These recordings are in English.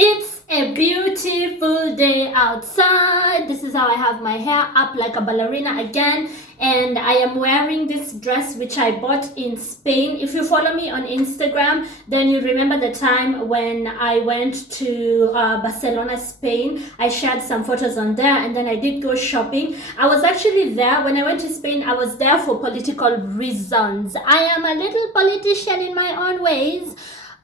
It's a beautiful day outside. This is how I have my hair up like a ballerina again, and I am wearing this dress which I bought in Spain. If you follow me on Instagram, then you remember the time when I went to Barcelona, Spain. I shared some photos on there, and then I did go shopping. I was actually there when I went to Spain. I was there for political reasons. I am a little politician in my own ways.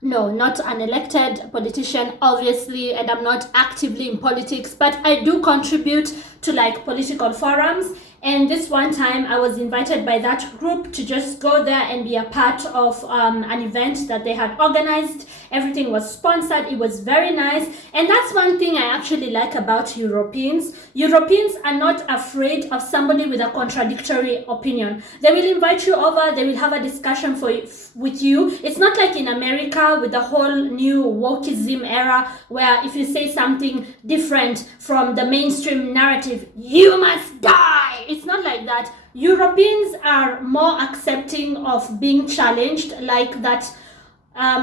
No, not an elected politician, obviously, and I'm not actively in politics, but I do contribute to like political forums. And this one time I was invited by that group to just go there and be a part of an event that they had organized. Everything was sponsored. It was very nice. And that's one thing I actually like about Europeans. Europeans are not afraid of somebody with a contradictory opinion. They will invite you over. They will have a discussion with you. It's not like in America with the whole new wokeism era where if you say something different from the mainstream narrative, you must die. It's not like that. Europeans are more accepting of being challenged, like that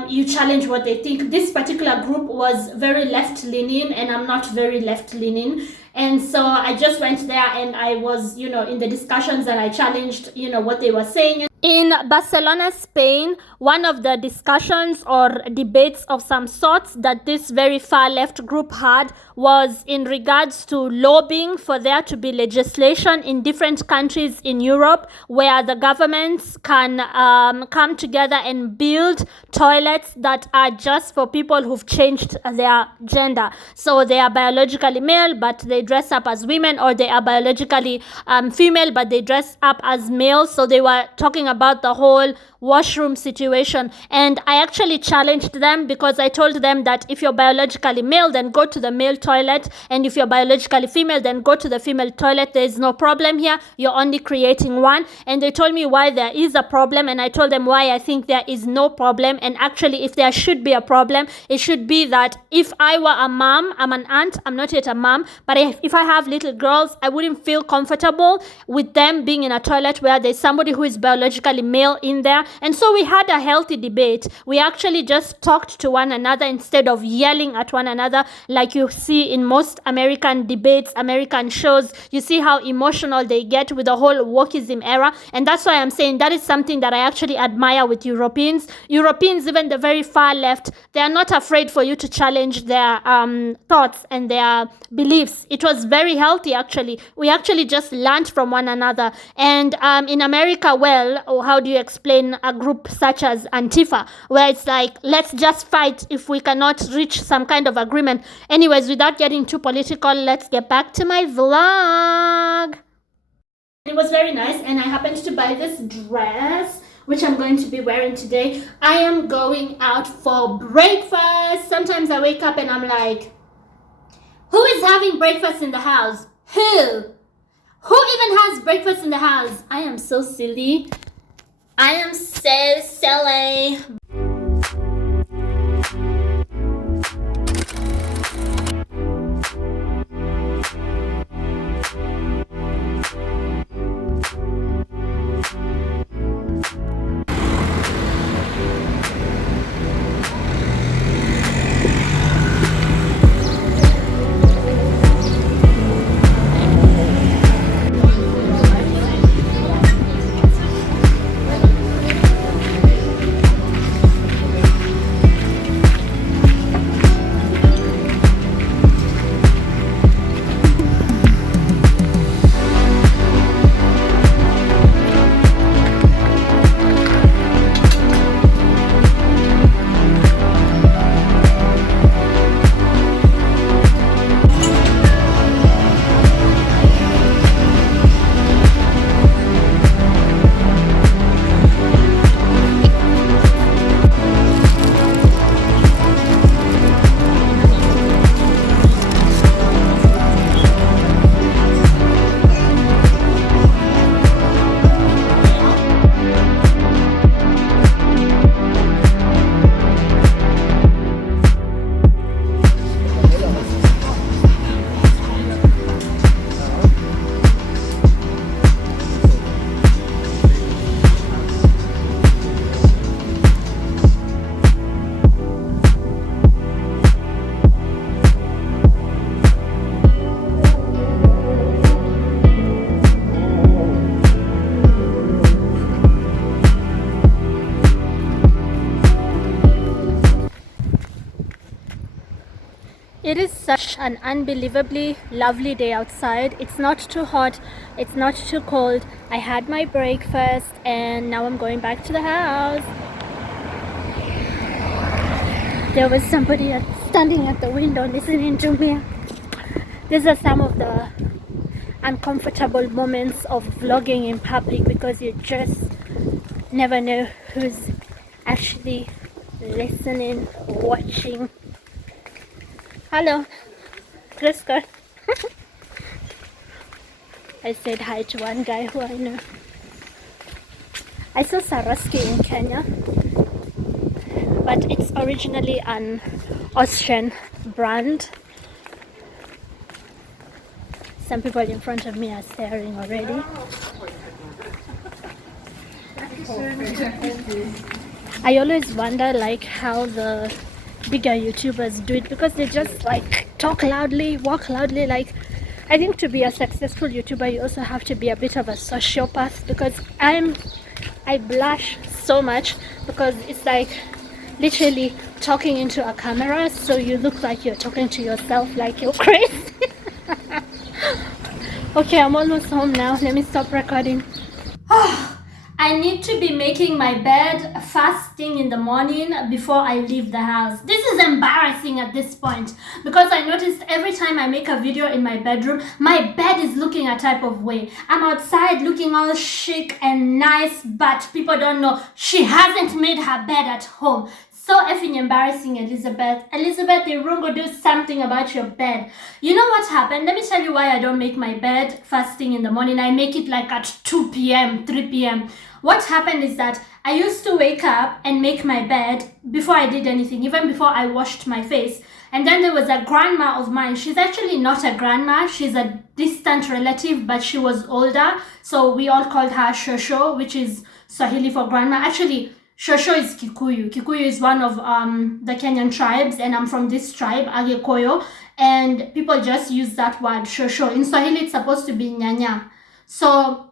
you challenge what they think. This particular group was very left-leaning, and I'm not very left-leaning. And so I just went there and I was, in the discussions, and I challenged, what they were saying. In Barcelona, Spain, one of the discussions or debates of some sorts that this very far left group had was in regards to lobbying for there to be legislation in different countries in Europe where the governments can come together and build toilets that are just for people who've changed their gender. So they are biologically male, but they dress up as women, or they are biologically female, but they dress up as male. So they were talking about the whole washroom situation, and I actually challenged them because I told them that if you're biologically male, then go to the male toilet, and if you're biologically female, then go to the female toilet. There is no problem here. You're only creating one. And they told me why there is a problem, and I told them why I think there is no problem. And actually, if there should be a problem, it should be that if I were a mom, I'm an aunt, I'm not yet a mom, but if I have little girls, I wouldn't feel comfortable with them being in a toilet where there's somebody who is biologically male in there. And so we had a healthy debate. We actually just talked to one another instead of yelling at one another like you see in most American debates, American shows. You see how emotional they get with the whole wokeism era. And that's why I'm saying that is something that I actually admire with Europeans. Europeans, even the very far left, they are not afraid for you to challenge their thoughts and their beliefs. It was very healthy, actually. We actually just learned from one another. And in America, well, how do you explain a group such as Antifa, where it's like, let's just fight if we cannot reach some kind of agreement. Anyways, without getting too political, let's get back to my vlog. It was very nice, and I happened to buy this dress, which I'm going to be wearing today. I am going out for breakfast. Sometimes I wake up and I'm like, who is having breakfast in the house? Who even has breakfast in the house? I am so silly. I am so silly. It is such an unbelievably lovely day outside. It's not too hot, it's not too cold. I had my breakfast and now I'm going back to the house. There was somebody standing at the window listening to me. These are some of the uncomfortable moments of vlogging in public because you just never know who's actually listening, watching. Hello, Chris. I said hi to one guy who I know. I saw Swarovski in Kenya, but it's originally an Austrian brand. Some people in front of me are staring already. I always wonder like how the bigger YouTubers do it, because they just like talk loudly, walk loudly. Like, I think to be a successful YouTuber you also have to be a bit of a sociopath, because I blush so much because it's like literally talking into a camera, so you look like you're talking to yourself like you're crazy. Okay, I'm almost home now. Let me stop recording. I need to be making my bed first thing in the morning before I leave the house. This is embarrassing at this point because I noticed every time I make a video in my bedroom, my bed is looking a type of way. I'm outside looking all chic and nice, but people don't know she hasn't made her bed at home. So effing embarrassing, Elizabeth. Elizabeth Irungo, do something about your bed. You know what happened? Let me tell you why I don't make my bed first thing in the morning. I make it like at 2 p.m., 3 p.m. What happened is that I used to wake up and make my bed before I did anything, even before I washed my face. And then there was a grandma of mine. She's actually not a grandma. She's a distant relative, but she was older. So we all called her Shosho, which is Swahili for grandma. Actually, Shosho is Kikuyu. Kikuyu is one of the Kenyan tribes, and I'm from this tribe, Agekoyo, and people just use that word, Shosho. In Swahili, it's supposed to be Nyanya. So,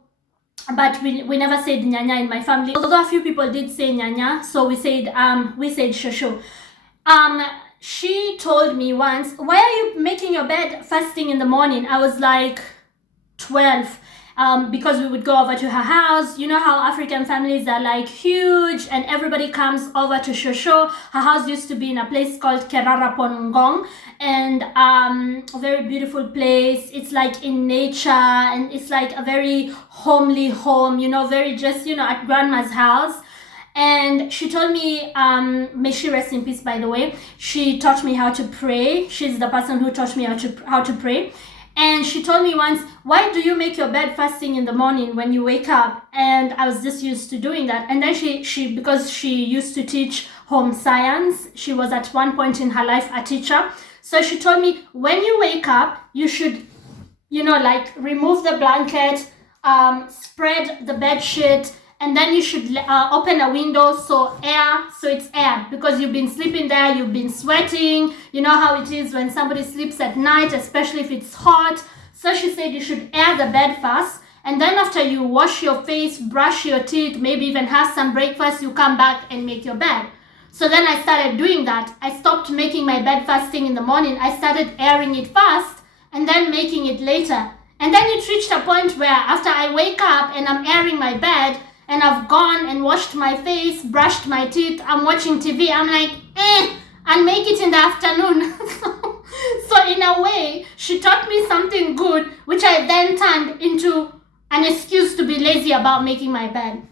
but we never said Nyanya in my family, although a few people did say Nyanya, so we said Shosho. She told me once, why are you making your bed first thing in the morning? I was like 12. Because we would go over to her house. You know how African families are like huge and everybody comes over to Shosho. Her house used to be in a place called Kerara Pongong, and a very beautiful place. It's like in nature and it's like a very homely home, you know, very just, you know, at grandma's house. And she told me, may she rest in peace, by the way, she taught me how to pray. She's the person who taught me how to pray. And she told me once, why do you make your bed first thing in the morning when you wake up? And I was just used to doing that. And then she because she used to teach home science, she was at one point in her life a teacher. So she told me, when you wake up, you should, you know, like remove the blanket, spread the bed sheet, and then you should open a window so it's air, because you've been sleeping there, you've been sweating. You know how it is when somebody sleeps at night, especially if it's hot. So she said you should air the bed first, and then after you wash your face, brush your teeth, maybe even have some breakfast, you come back and make your bed. So then I started doing that. I stopped making my bed first thing in the morning. I started airing it first and then making it later. And then it reached a point where after I wake up and I'm airing my bed, and I've gone and washed my face, brushed my teeth, I'm watching TV, I'm like, I'll make it in the afternoon. So in a way, she taught me something good, which I then turned into an excuse to be lazy about making my bed.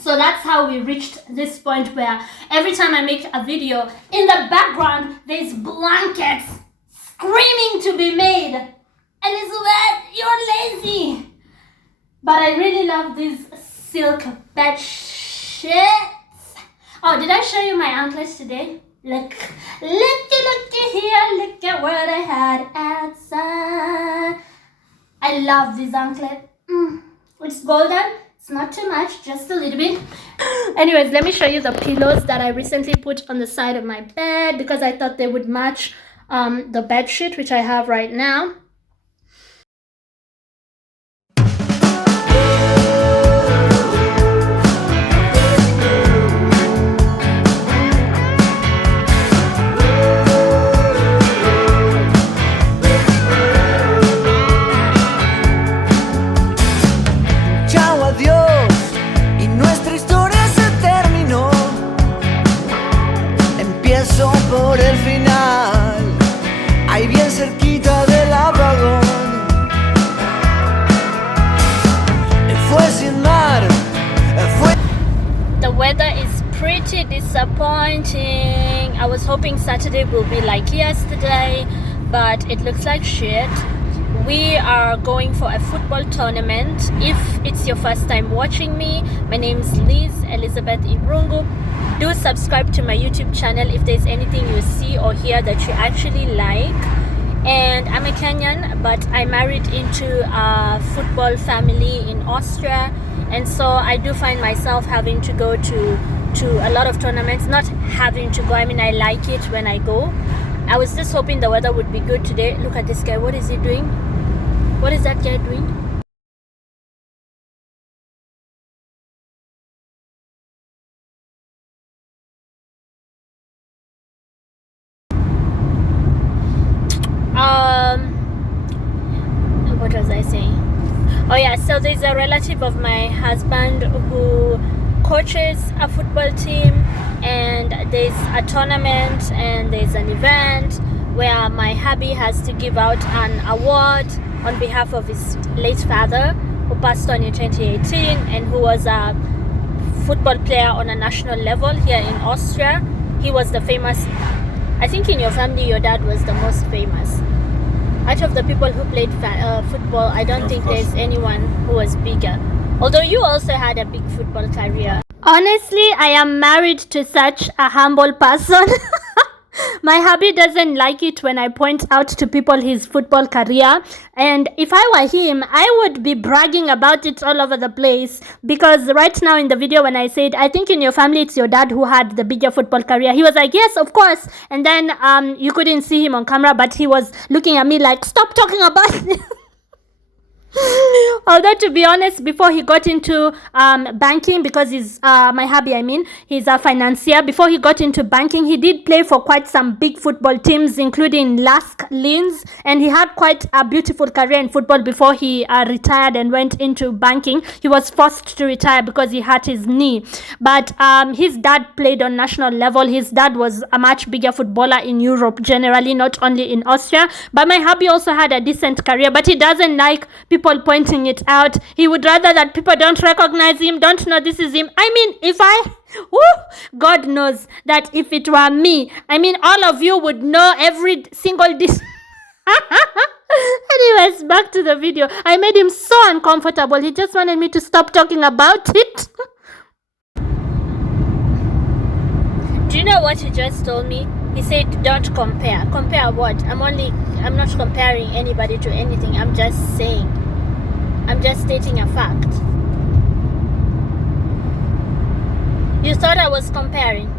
So that's how we reached this point where every time I make a video, in the background, there's blankets screaming to be made. Elizabeth, you're lazy. But I really love these silk bed sheets. Oh, did I show you my anklets today? Look here, look at what I had outside. I love this anklet. It's golden. It's not too much, just a little bit. Anyways, let me show you the pillows that I recently put on the side of my bed because I thought they would match the bed sheet, which I have right now. Pretty disappointing. I was hoping Saturday will be like yesterday, but it looks like shit. We are going for a football tournament. If it's your first time watching me, my name is Liz Elizabeth Irungu. Do subscribe to my YouTube channel if there's anything you see or hear that you actually like. And I'm a Kenyan, but I married into a football family in Austria, and so I do find myself having to go to a lot of tournaments. Not having to go, I mean I like it when I go. I was just hoping the weather would be good today. Look at this guy. What is he doing? What is that guy doing? What was I saying? Oh yeah, so there's a relative of my husband who coaches a football team, and there's a tournament and there's an event where my hubby has to give out an award on behalf of his late father, who passed on in 2018 and who was a football player on a national level here in Austria. He was the famous, I think in your family your dad was the most famous. Out of the people who played football, I don't think there's anyone who was bigger. Although you also had a big football career. Honestly, I am married to such a humble person. My hubby doesn't like it when I point out to people his football career, and if I were him, I would be bragging about it all over the place. Because right now in the video when I said, I think in your family it's your dad who had the bigger football career, he was like, yes, of course. And then you couldn't see him on camera, but he was looking at me like, stop talking about it. Although to be honest, before he got into banking, because he's my hubby, I mean, he's a financier. Before he got into banking, he did play for quite some big football teams, including Lask Linz, and he had quite a beautiful career in football before he retired and went into banking. He was forced to retire because he hurt his knee, but his dad played on national level. His dad was a much bigger footballer in Europe generally, not only in Austria. But my hubby also had a decent career, but he doesn't like people pointing it out. He would rather that people don't recognize him, don't know this is him. I mean, if God knows that if it were me, I mean, all of you would know every single Anyways, back to the video. I made him so uncomfortable. He just wanted me to stop talking about it. Do you know what he just told me? He said, don't compare. Compare what? I'm not comparing anybody to anything. I'm just saying. I'm just stating a fact. You thought I was comparing?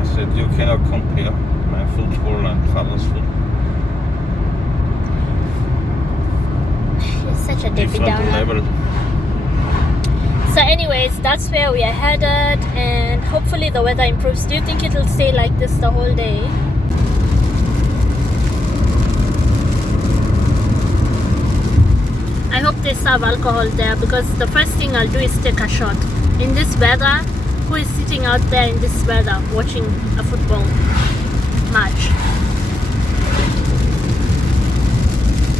I said you cannot compare my football and father's football. You're such a Debbie Downer. Level. So anyways, that's where we are headed, and hopefully the weather improves. Do you think it'll stay like this the whole day? I hope they serve alcohol there, because the first thing I'll do is take a shot. In this weather, who is sitting out there in this weather watching a football match?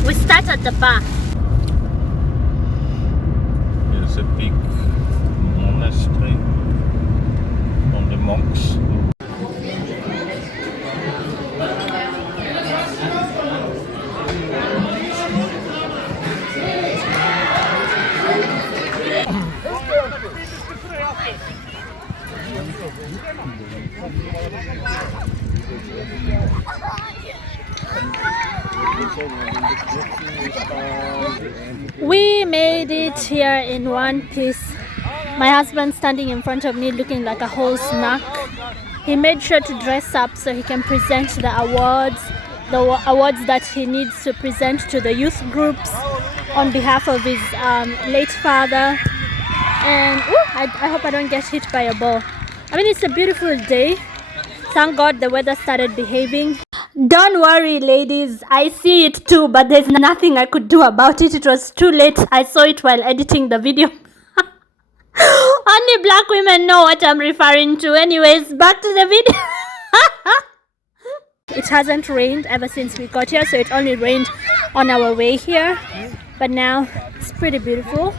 We start at the bar. There's a big monastery on the monks. We made it here in one piece. My husband standing in front of me looking like a whole snack. He made sure to dress up so he can present the awards that he needs to present to the youth groups on behalf of his late father. And I hope I don't get hit by a ball. I mean, it's a beautiful day. Thank God the weather started behaving. Don't worry, ladies, I see it too, but there's nothing I could do about it. It was too late. I saw it while editing the video. Only black women know what I'm referring to. Anyways, back to the video. It hasn't rained ever since we got here, so it only rained on our way here. But now it's pretty beautiful.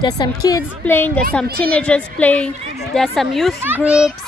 There's some kids playing, there's some teenagers playing, there are some youth groups.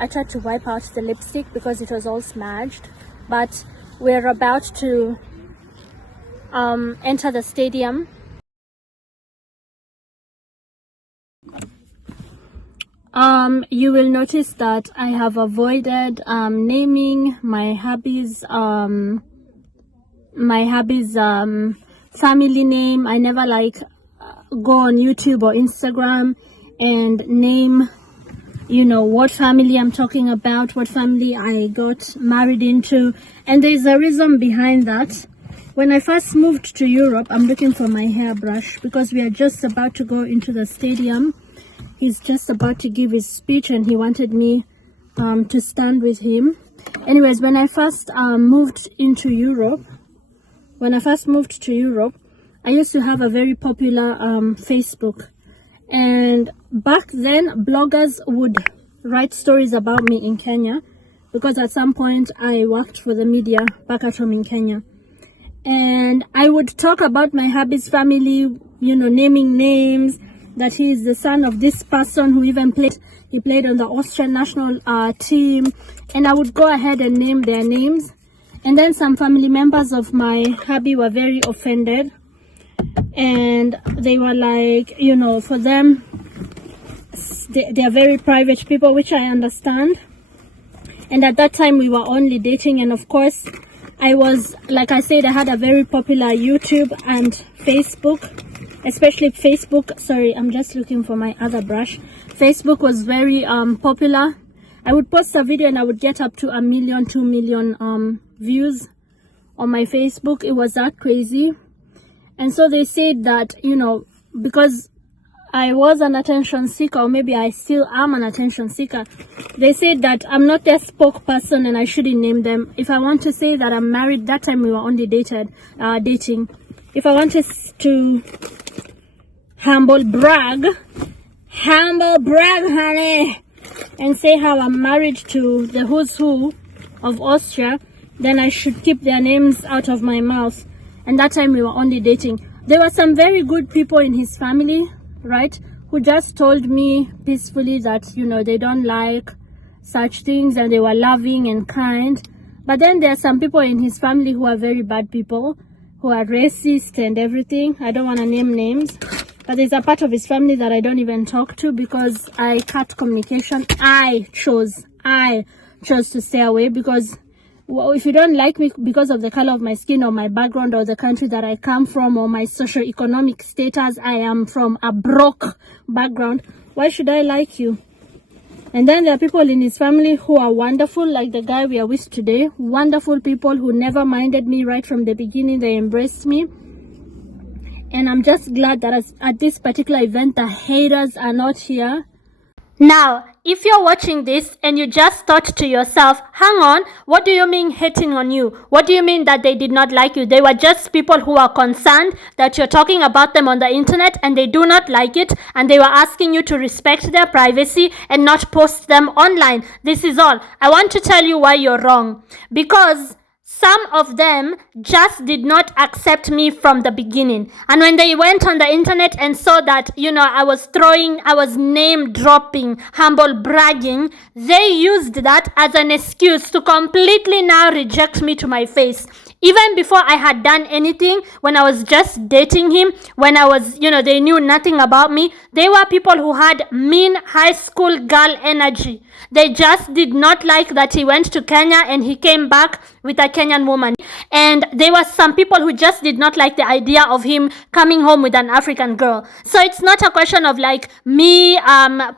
I tried to wipe out the lipstick because it was all smudged, but we're about to enter the stadium. You will notice that I have avoided naming my hubby's family name. I never go on YouTube or Instagram and name, you know, what family I'm talking about, what family I got married into. And there's a reason behind that. When I first moved to Europe, I'm looking for my hairbrush because we are just about to go into the stadium. He's just about to give his speech and he wanted me to stand with him. Anyways, when I first moved to Europe, I used to have a very popular Facebook. And back then, bloggers would write stories about me in Kenya because at some point I worked for the media back at home in Kenya. And I would talk about my hubby's family, you know, naming names, that he is the son of this person who even played on the Austrian national team. And I would go ahead and name their names. And then some family members of my hubby were very offended. And they were like, you know, for them, they are very private people, which I understand. And at that time, we were only dating. And of course, I was, like I said, I had a very popular YouTube and Facebook, especially Facebook. Sorry, I'm just looking for my other brush. Facebook was very popular. I would post a video and I would get up to 1 million, 2 million views on my Facebook. It was that crazy. And so they said that, you know, because I was an attention seeker, or maybe I still am an attention seeker, they said that I'm not their spokesperson and I shouldn't name them. If I want to say that I'm married, that time we were only dating. If I wanted to humble brag, honey, and say how I'm married to the who's who of Austria, then I should keep their names out of my mouth. And that time we were only dating. There were some very good people in his family, right, who just told me peacefully that, you know, they don't like such things and they were loving and kind. But then there are some people in his family who are very bad people, who are racist and everything. I don't want to name names. But there's a part of his family that I don't even talk to because I cut communication. I chose to stay away because, well, if you don't like me because of the color of my skin or my background or the country that I come from or my socioeconomic status, I am from a broke background, why should I like you? And then there are people in his family who are wonderful, like the guy we are with today. Wonderful people who never minded me right from the beginning. They embraced me. And I'm just glad that at this particular event, the haters are not here. Now, if you're watching this and you just thought to yourself, hang on, what do you mean hating on you? What do you mean that they did not like you? They were just people who are concerned that you're talking about them on the internet and they do not like it, and they were asking you to respect their privacy and not post them online. This is all. I want to tell you why you're wrong. Because some of them just did not accept me from the beginning. And when they went on the internet and saw that, you know, I was name dropping, humble bragging, they used that as an excuse to completely now reject me to my face. Even before I had done anything, when I was just dating him, when I was, you know, they knew nothing about me, they were people who had mean high school girl energy. They just did not like that he went to Kenya and he came back with a Kenyan woman. And there were some people who just did not like the idea of him coming home with an African girl. So it's not a question of like me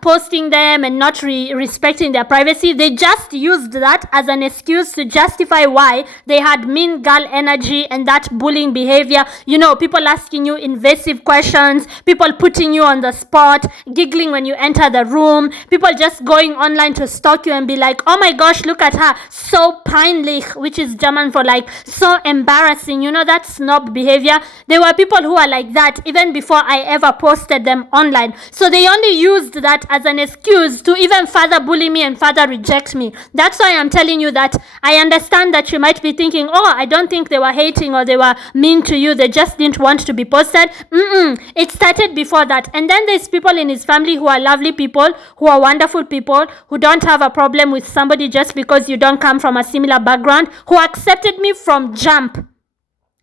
posting them and not respecting their privacy. They just used that as an excuse to justify why they had mean girl energy and that bullying behavior. You know, people asking you invasive questions, people putting you on the spot, giggling when you enter the room, people just going online to stalk you and be like, oh my gosh, look at her, so peinlich, which is German for like so embarrassing. You know, that snob behavior. There were people who are like that even before I ever posted them online. So they only used that as an excuse to even further bully me and further reject me. That's why I'm telling you that I understand that you might be thinking, oh, I don't think they were hating or they were mean to you, they just didn't want to be posted. It started before that. And then there's people in his family who are lovely people, who are wonderful people, who don't have a problem with somebody just because you don't come from a similar background, who accepted me from jump.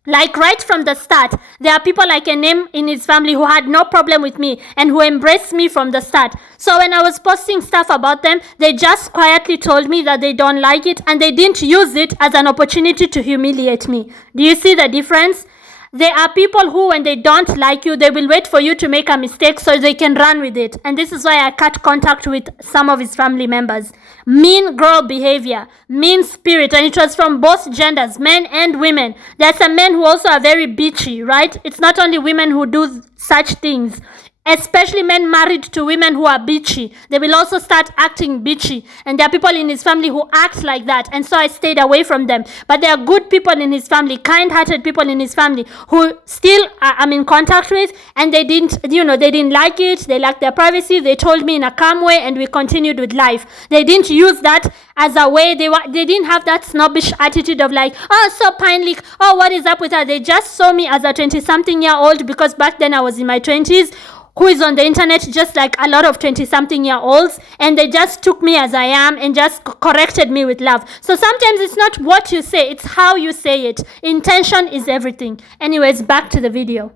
Like right from the start, there are people I can name in his family who had no problem with me and who embraced me from the start. So when I was posting stuff about them, they just quietly told me that they don't like it and they didn't use it as an opportunity to humiliate me. Do you see the difference? There are people who, when they don't like you, they will wait for you to make a mistake so they can run with it. And this is why I cut contact with some of his family members. Mean girl behavior, mean spirit, and it was from both genders, men and women. There are some men who also are very bitchy, right? It's not only women who do such things. Especially men married to women who are bitchy. They will also start acting bitchy. And there are people in his family who act like that. And so I stayed away from them. But there are good people in his family, kind-hearted people in his family who still I'm in contact with. And they didn't like it. They liked their privacy. They told me in a calm way and we continued with life. They didn't use that as a way. They didn't have that snobbish attitude of like, oh, so peinlich. Oh, what is up with her? They just saw me as a 20-something-year-old because back then I was in my 20s. Who is on the internet just like a lot of 20-something-year-olds, and they just took me as I am and just corrected me with love. So sometimes it's not what you say, it's how you say it. Intention is everything. Anyways, back to the video.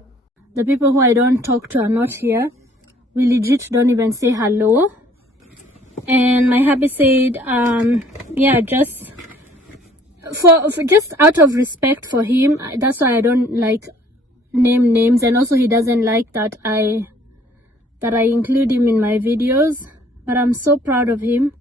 The people who I don't talk to are not here. We legit don't even say hello. And my hubby said, just for just out of respect for him, that's why I don't like name names, and also he doesn't like that I include him in my videos, but I'm so proud of him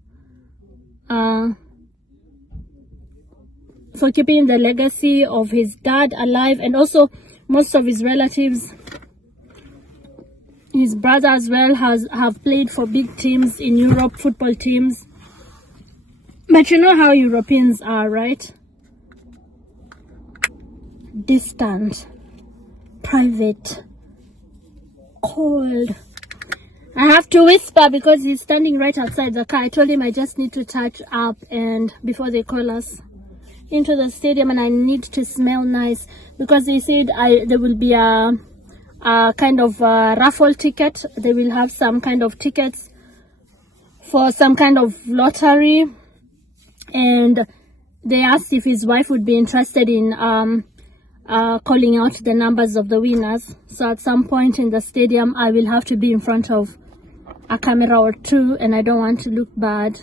for keeping the legacy of his dad alive, and also most of his relatives, his brother as well, have played for big teams in Europe, football teams. But you know how Europeans are, right? Distant, private, cold. I have to whisper because he's standing right outside the car. I told him I just need to touch up and before they call us into the stadium, and I need to smell nice because they said there will be a kind of raffle ticket. They will have some kind of tickets for some kind of lottery, and they asked if his wife would be interested in calling out the numbers of the winners. So at some point in the stadium I will have to be in front of a camera or two, and I don't want to look bad.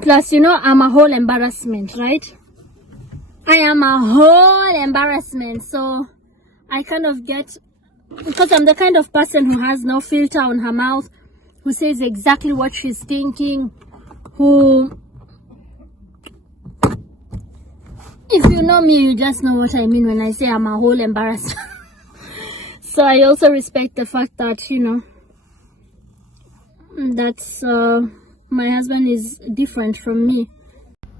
Plus, you know, I'm a whole embarrassment, right? I am a whole embarrassment. So I kind of get, because I'm the kind of person who has no filter on her mouth, who says exactly what she's thinking, who, if you know me, you just know what I mean when I say I'm a whole embarrassment. So I also respect the fact that, you know, that's my husband is different from me.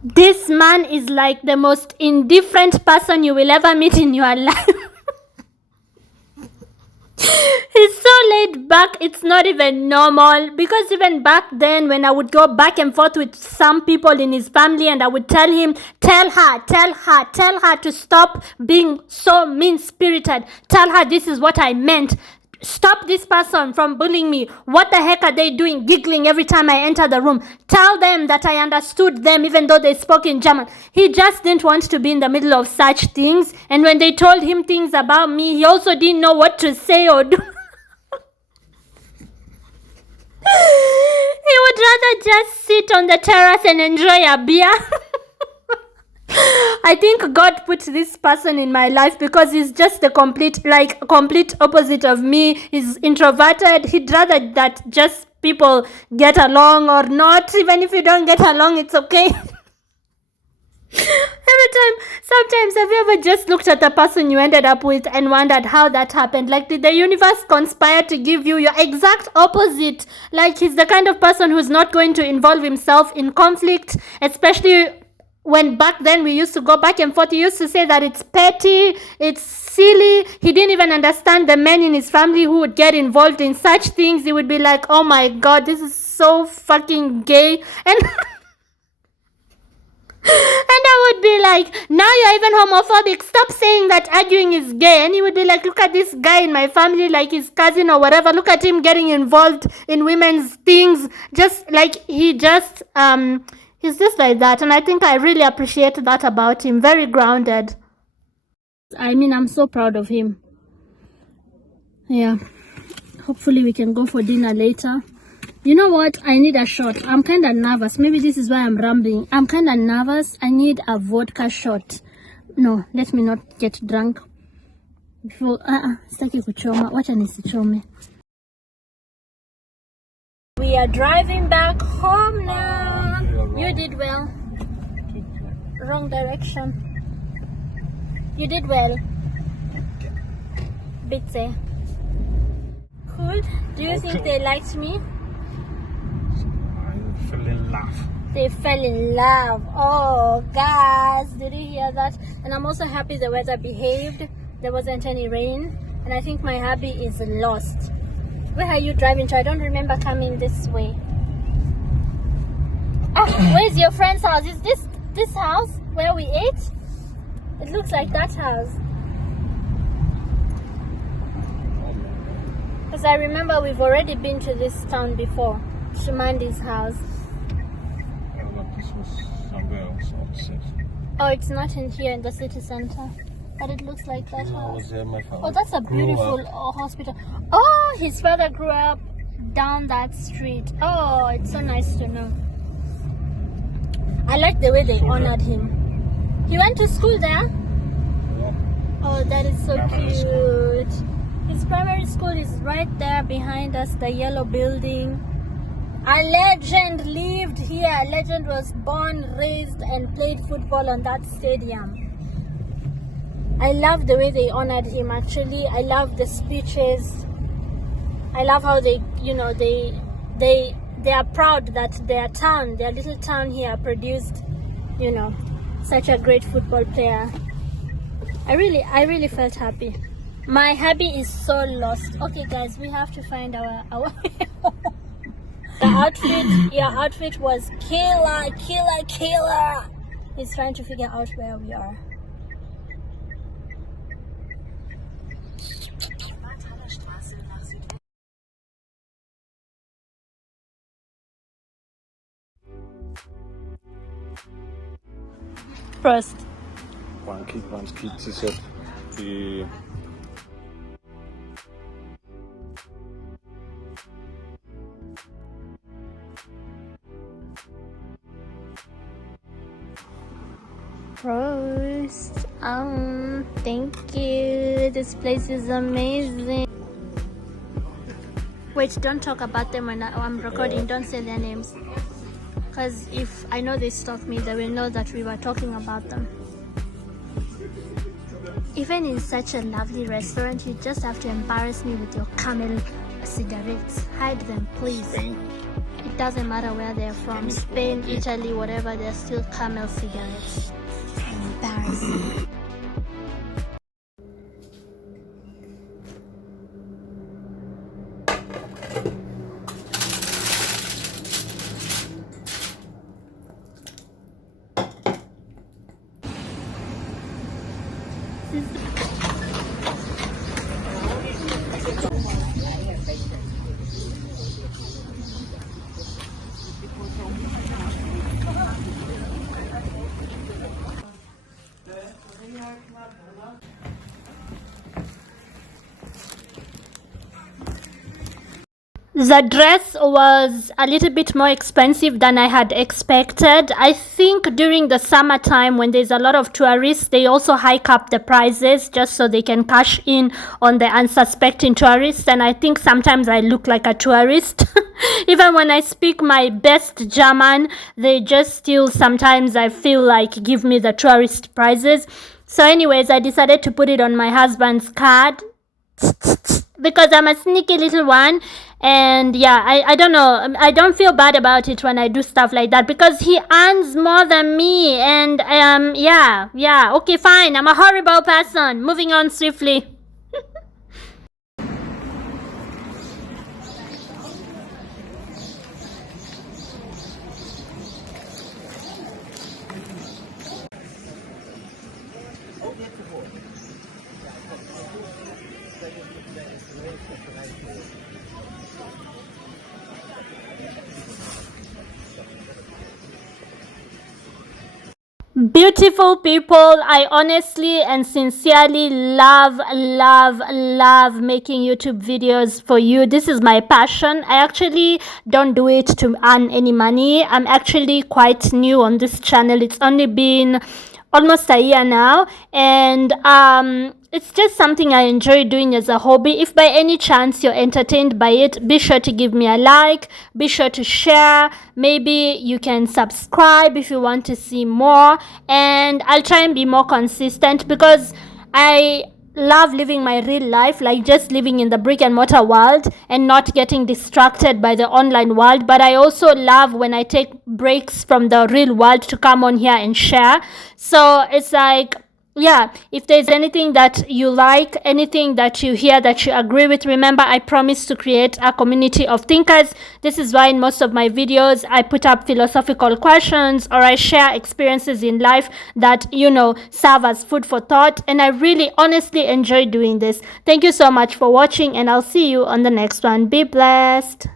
This man is like the most indifferent person you will ever meet in your life. He's so laid back, it's not even normal. Because even back then, when I would go back and forth with some people in his family, and I would tell him, tell her to stop being so mean-spirited. Tell her this is what I meant. Stop this person from bullying me. What the heck are they doing, giggling every time I enter the room? Tell them that I understood them even though they spoke in German. He just didn't want to be in the middle of such things. And when they told him things about me, he also didn't know what to say or do. He would rather just sit on the terrace and enjoy a beer. I think God put this person in my life because he's just the complete opposite of me. He's introverted. He'd rather that just people get along or not. Even if you don't get along, it's okay. Sometimes have you ever just looked at the person you ended up with and wondered how that happened? Like, did the universe conspire to give you your exact opposite? Like, he's the kind of person who's not going to involve himself in conflict, especially when back then we used to go back and forth. He used to say that it's petty, it's silly. He didn't even understand the men in his family who would get involved in such things. He would be like, oh my god, this is so fucking gay. And and I would be like, now you're even homophobic. Stop saying that arguing is gay. And he would be like, look at this guy in my family, like his cousin or whatever. Look at him getting involved in women's things. Just like he's just like that. And I think I really appreciate that about him. Very grounded. I mean, I'm so proud of him. Yeah. Hopefully we can go for dinner later. You know what? I need a shot. I'm kind of nervous. Maybe this is why I'm rambling. I'm kind of nervous. I need a vodka shot. No, let me not get drunk. Before, sitaki kuchoma. Wacha nisichome. We are driving back home now. You did well. Wrong direction. You did well. Bitse. Cool. Do you think they liked me? Fell in love. They fell in love. Oh, guys, did you hear that? And I'm also happy the weather behaved. There wasn't any rain. And I think my hubby is lost. Where are you driving to? I don't remember coming this way. Where's your friend's house? Is this house where we ate? It looks like that house. Because I remember we've already been to this town before. Shimandi's house. This was somewhere else outside. Oh, it's not in here in the city center. But it looks like that house. Was there my father? Oh, that's a beautiful hospital. Oh, his father grew up down that street. Oh, it's so nice to know. I like the way they honored him. He went to school there? Yeah. Oh, that is so Primary cute. His primary school is right there behind us, the yellow building. A legend lived here. A legend was born, raised, and played football on that stadium. I love the way they honored him, actually. I love the speeches. I love how they are proud that their town, their little town here, produced, such a great football player. I really felt happy. My hubby is so lost. Okay, guys, we have to find our way home. Your outfit was killer. He's trying to figure out where we are. First. Pansky t-shirt. Die Prost. Thank you. This place is amazing. Wait, don't talk about them when I'm recording. Don't say their names. Because if I know they stalk me, they will know that we were talking about them. Even in such a lovely restaurant, you just have to embarrass me with your Camel cigarettes. Hide them, please. Spain. It doesn't matter where they're from. Spain, Italy, whatever, they're still Camel cigarettes. Embarrassing. The dress was a little bit more expensive than I had expected. I think during the summertime when there's a lot of tourists, they also hike up the prices just so they can cash in on the unsuspecting tourists. And I think sometimes I look like a tourist. Even when I speak my best German, they just still sometimes I feel like give me the tourist prices. So anyways, I decided to put it on my husband's card because I'm a sneaky little one. And yeah, I don't know, I don't feel bad about it when I do stuff like that because he earns more than me. And yeah, okay, fine, I'm a horrible person. Moving on swiftly. Beautiful people, I honestly and sincerely love making YouTube videos for you. This is my passion. I actually don't do it to earn any money. I'm actually quite new on this channel. It's only been almost a year now, and it's just something I enjoy doing as a hobby. If by any chance you're entertained by it, be sure to give me a like, be sure to share, maybe you can subscribe if you want to see more, and I'll try and be more consistent because I love living my real life, like just living in the brick and mortar world and not getting distracted by the online world. But I also love when I take breaks from the real world to come on here and share. So it's like, yeah, if there's anything that you like, anything that you hear that you agree with, remember I promise to create a community of thinkers. This is why in most of my videos I put up philosophical questions or I share experiences in life that, you know, serve as food for thought. And I really honestly enjoy doing this. Thank you so much for watching, and I'll see you on the next one. Be blessed.